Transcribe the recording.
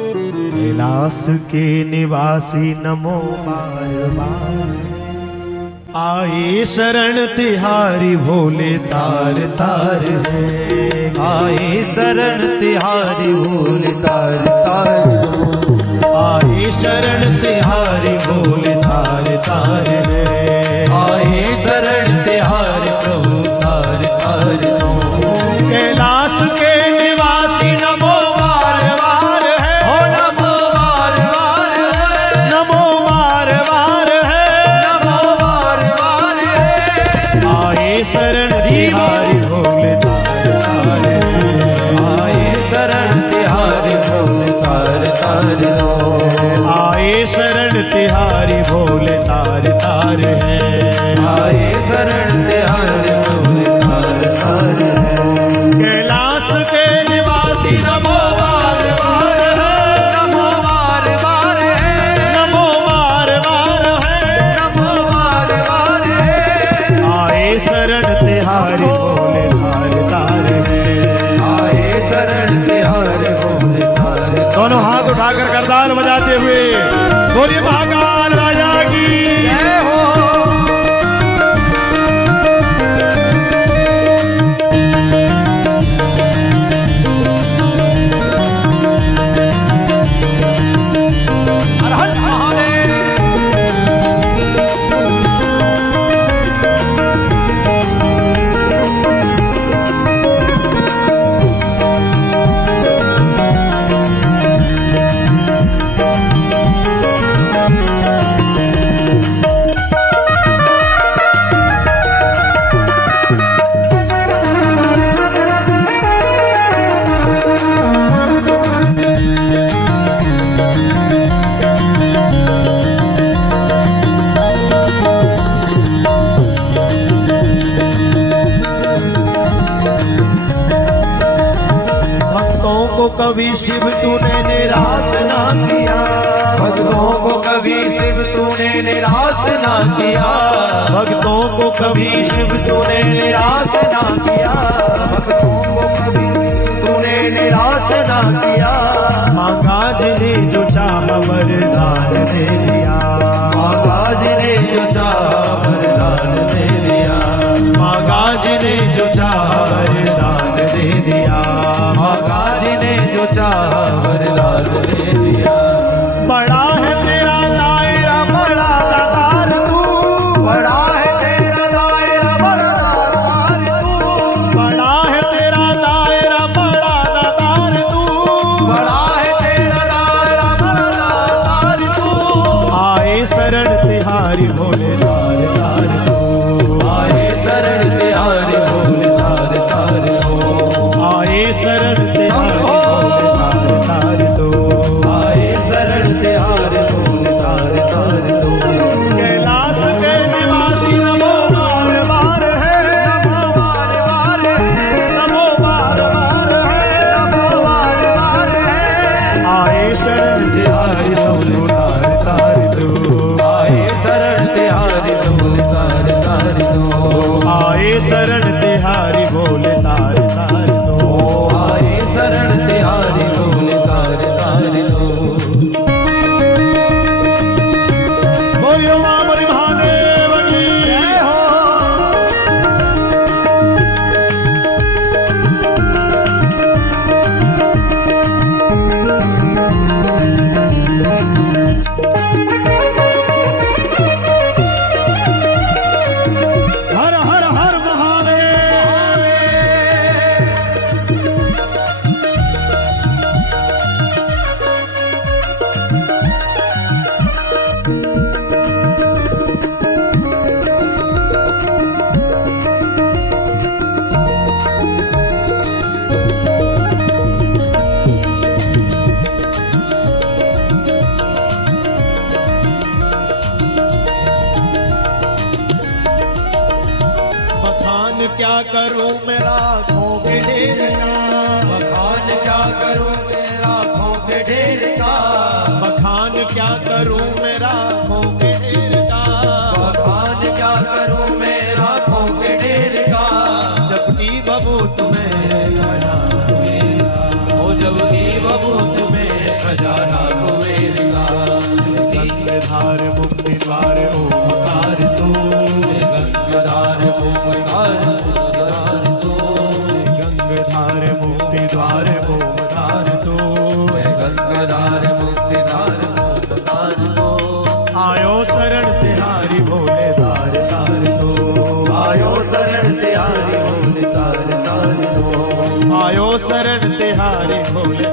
कैलाश के निवासी नमो बार बार, आए शरण तिहारी भोले तार तार है। आए शरण तिहारी भोले तार तार, आए शरण तिहारी भोले तार तार है। आए शरण तिहारी प्रभु तार तार हो। कैलाश के निवासी नमो बार बार है, हो नमो बार बार है, नमो बार बार है, नमो बार बार है। आए शरण तिहारी भोले तार तार है। आए शरण तिहारी भोले तार तार हो। आए शरण तिहारी भोले तार तार है। आए शरण तिहारी भोले तार तार है। कैलाश के निवासी नमो बार बार है, नमो बार बार है, नमो बार बार है, नमो बार बार है। आए शरण तिहारी भोले तार तार है। आए शरण तिहारी भोले तार। दोनों हाथ उठाकर करताल बजाते हुए बोलिए महाकाल राजा की जय हो। कभी शिव तूने निराश ना किया, भक्तों को कभी शिव तूने निराश ना किया। भक्तों को कभी शिव तूने निराश ना किया, भक्तों को कभी तूने निराश ना किया। मांगा जिन्हें जो चाह वरदान दे दिया, मांगा जिन्हें जो चाह वरदान दे दिया। मांगा जिन्हें जो चाह वरदान दे दिया, मांगा जिन्हें जो चाह वरदान दे दिया। बड़ा है तेरा दायरा बड़ा दातार तू, बड़ा है तेरा दायरा बड़ा दातार तू। बड़ा है तेरा दायरा बड़ा दातार तू, बड़ा है तेरा दायरा बड़ा दातार तू। आए शरण तिहारी भोले तार तार हो। आए शरण तिहारी भोले तार तार हो। आए शरण तिहारी भोले तार तार दो। आए शरण तिहारी भोले तार तार दो। कैलाश के निवासी नमो बार बार है, नमो बार बार है, नमो बार बार है, नमो बार बार है। आए शरण तिहारी भोले तार तार दो। आए शरण तिहारी भोले तार तार दो। आए शरण तिहारी भोले तार तार दो। आए शरण तिहारी भोले तार तार दो। बोलियो मां बलि महादेव की जय हो। हर हर हर महादेव। बखान क्या करूं मेरा आँखों के ढेर का, बखान क्या करूं मेरा आँखों के ढेर का। बखान क्या करूं मेरा आँखों के ढेर का, बखान क्या करूं मेरा आँखों के ढेर का। जबकि बबू तुम्हें खजाना मेरा, ओ जबकि बबू तुम्हें खजाना गंगाधार मुक्तिधार मोक्ष तार दो। आयो शरण तिहारी भोले तार तार दो। आयो शरण तिहारी भोले तार तार दो। आयो शरण तिहारी भोले